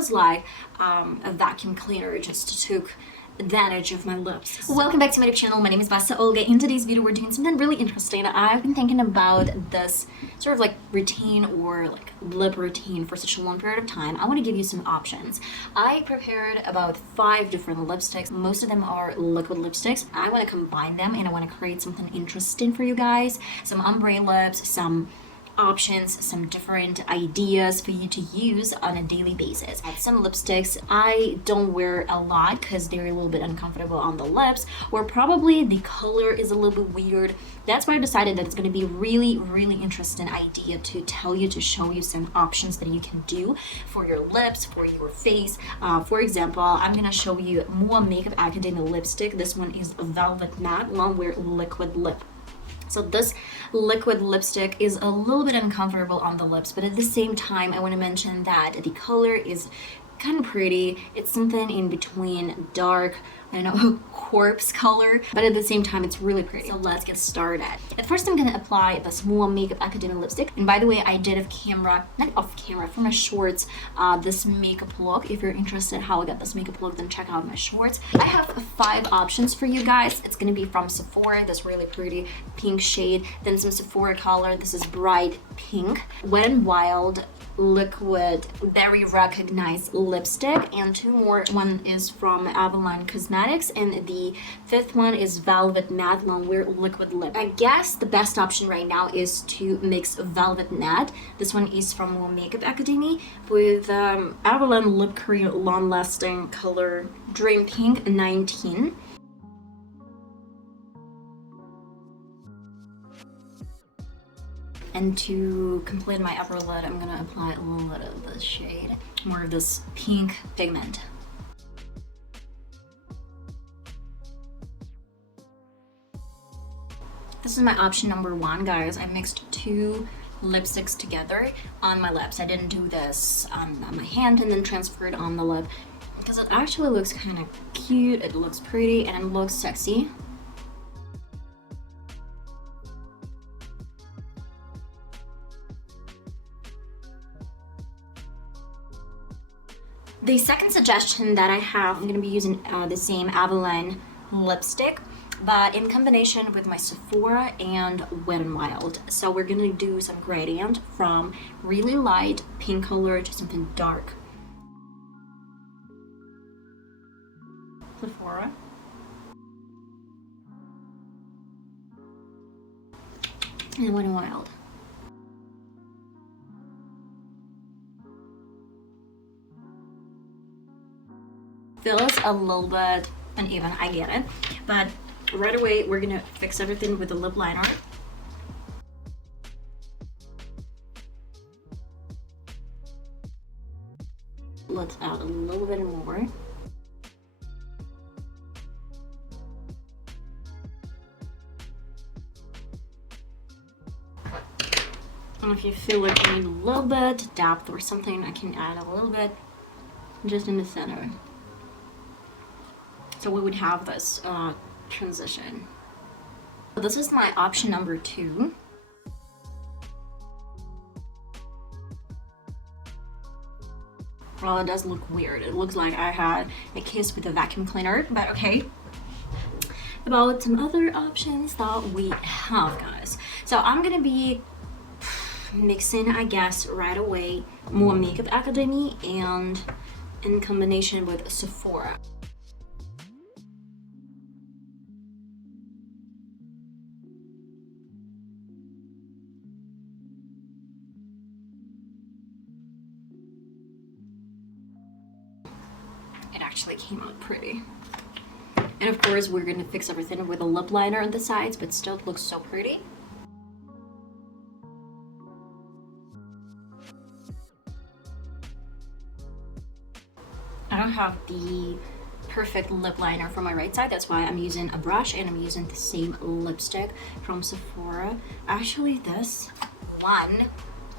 feels like a vacuum cleaner just took advantage of my lips. Welcome back to my YouTube channel. My name is VassaOlga. In today's video, we're doing something really interesting. I've been thinking about this sort of like routine or like lip routine for such a long period of time. I want to give you some options. I prepared about 5 different lipsticks. Most of them are liquid lipsticks. I want to combine them and I want to create something interesting for you guys. Some ombre lips, some options, some different ideas for you to use on a daily basis. And some lipsticks I don't wear a lot because they're a little bit uncomfortable on the lips, or probably the color is a little bit weird. That's why I decided that it's going to be really interesting idea to tell you, to show you some options that you can do for your lips, for your face. For example, I'm going to show you MUA Makeup Academy lipstick. This one is Velvet Matte Long Wear Liquid Lip. So this liquid lipstick is a little bit uncomfortable on the lips, but at the same time, I want to mention that the color is kind of pretty. It's something in between dark, I don't know, corpse color, but at the same time, it's really pretty. So let's get started. At first, I'm gonna apply this MUA Makeup Academy lipstick. And by the way, I did off camera for my shorts, this makeup look. If you're interested how I got this makeup look, then check out my shorts. I have 5 options for you guys. It's gonna be from Sephora, this really pretty pink shade. Then some Sephora color, this is bright pink. Wet n Wild liquid, very recognized lipstick, and 2 more. One is from Eveline Cosmetics, and the 5th one is Velvet Matte Long Wear Liquid Lip. I guess the best option right now is to mix Velvet Matte. This one is from MUA Makeup Academy with Eveline Lip Cream Long Lasting color Dream Pink 19. And to complete my upper lid, I'm gonna apply a little bit of this shade, more of this pink pigment. This is my option number 1, guys. I mixed 2 lipsticks together on my lips. I didn't do this on my hand and then transfer it on the lip because it actually looks kind of cute, it looks pretty, and it looks sexy. The second suggestion that I have, I'm going to be using the same Eveline lipstick, but in combination with my Sephora and Wet n Wild. So we're going to do some gradient from really light pink color to something dark. Sephora. And Wet n Wild. Feels a little bit uneven, I get it, but right away we're gonna fix everything with a lip liner. Let's add a little bit more. And if you feel like you need a little bit depth or something, I can add a little bit just in the center. So we would have this transition. So this is my option number 2. Well, it does look weird. It looks like I had a kiss with a vacuum cleaner, but okay. About some other options that we have, guys. So I'm gonna be mixing, I guess, right away MUA Makeup Academy and in combination with Sephora. It actually came out pretty. And of course, we're gonna fix everything with a lip liner on the sides, but still it looks so pretty. I don't have the perfect lip liner for my right side, that's why I'm using a brush and I'm using the same lipstick from Sephora. Actually, this one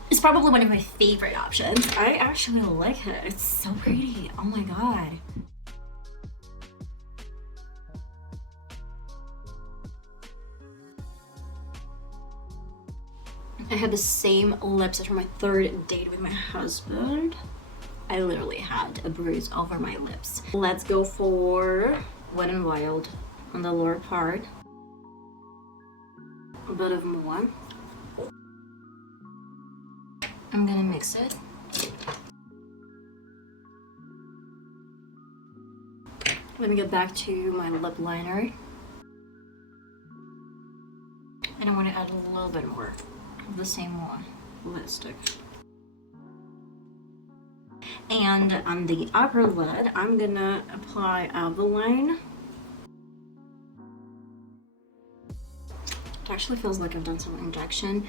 is probably one of my favorite options. I actually like it. It's so pretty. Oh my god. I had the same lipstick for my 3rd date with my husband. I literally had a bruise over my lips. Let's go for Wet n Wild on the lower part. A bit of MUA. I'm gonna mix it. Let me get back to my lip liner. And I want to add a little bit more of the same one, lipstick. And on the upper lid, I'm gonna apply Eveline. It actually feels like I've done some injection.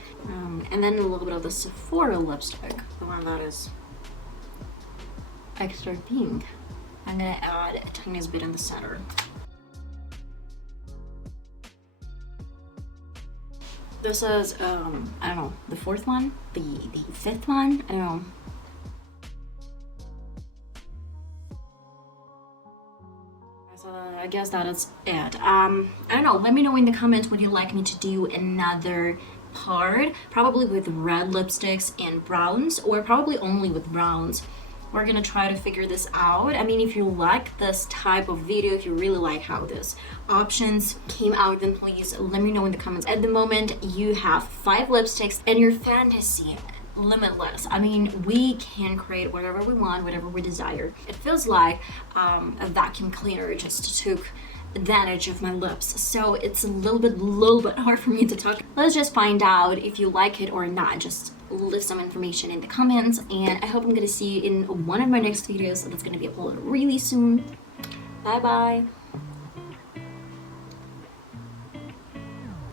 And then a little bit of the Sephora lipstick, the one that is extra pink. I'm gonna add a tiniest bit in the center. This is, I don't know, the fourth one? The fifth one? I don't know. So I guess that is it. I don't know, let me know in the comments, would you like me to do another part? Probably with red lipsticks and browns, or probably only with browns. We're gonna try to figure this out. I mean, if you like this type of video, if you really like how this options came out, then please let me know in the comments. At the moment, you have 5 lipsticks and your fantasy limitless. I mean, we can create whatever we want, whatever we desire. It feels like a vacuum cleaner just took advantage of my lips, so it's a little bit hard for me to talk. Let's just find out if you like it or not. Just leave some information in the comments, and I hope I'm gonna see you in one of my next videos that's gonna be uploaded really soon. Bye bye.